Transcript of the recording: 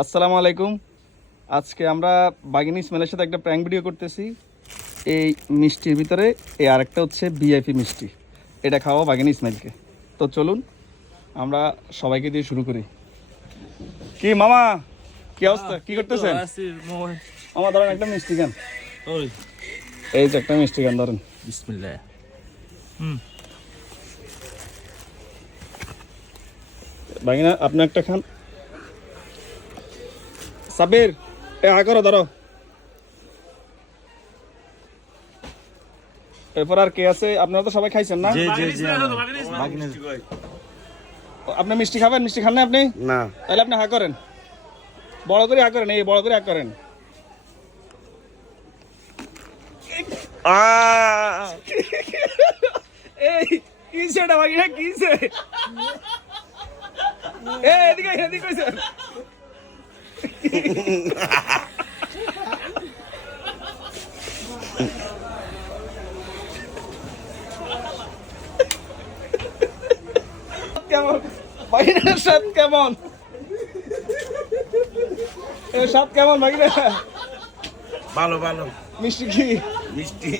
আসসালামু আলাইকুম। আজকে আমরা বাগিনী ইসমাইলের সাথে একটা প্র্যাঙ্ক ভিডিও করতেছি। এই মিষ্টির ভিতরে এই আরেকটা হচ্ছে ভিআইপি মিষ্টি, এটা খাওয়া বাগিনী ইসমাইলকে। তো চলুন আমরা সবাইকে দিয়ে শুরু করি। কি মামা, কি অবস্থা, কি করতেছেন? মামা ধরেন একটা মিষ্টি খান। এই যে একটা মিষ্টি খান, ধরেন। বিসমিল্লাহ। বাগিনা আপনি একটা খান। সাবির এ আয় করো, ধরো। এরপর আর কে আছে? আপনারা তো সবাই খাইছেন না? আপনি মিষ্টি খাবেন? মিষ্টি খান না আপনি? না। তাহলে আপনি হা করেন, বড় করে হা করেন, এই বড় করে হা করেন। এই কিসে এটা বাগিনা, কিসে? এদিকে এদিকে কইছেন। কেমন বাগিনার স্বাদ কেমন? এর স্বাদ কেমন বাগিনা? ভালো ভালো মিষ্টি কি? মিষ্টি।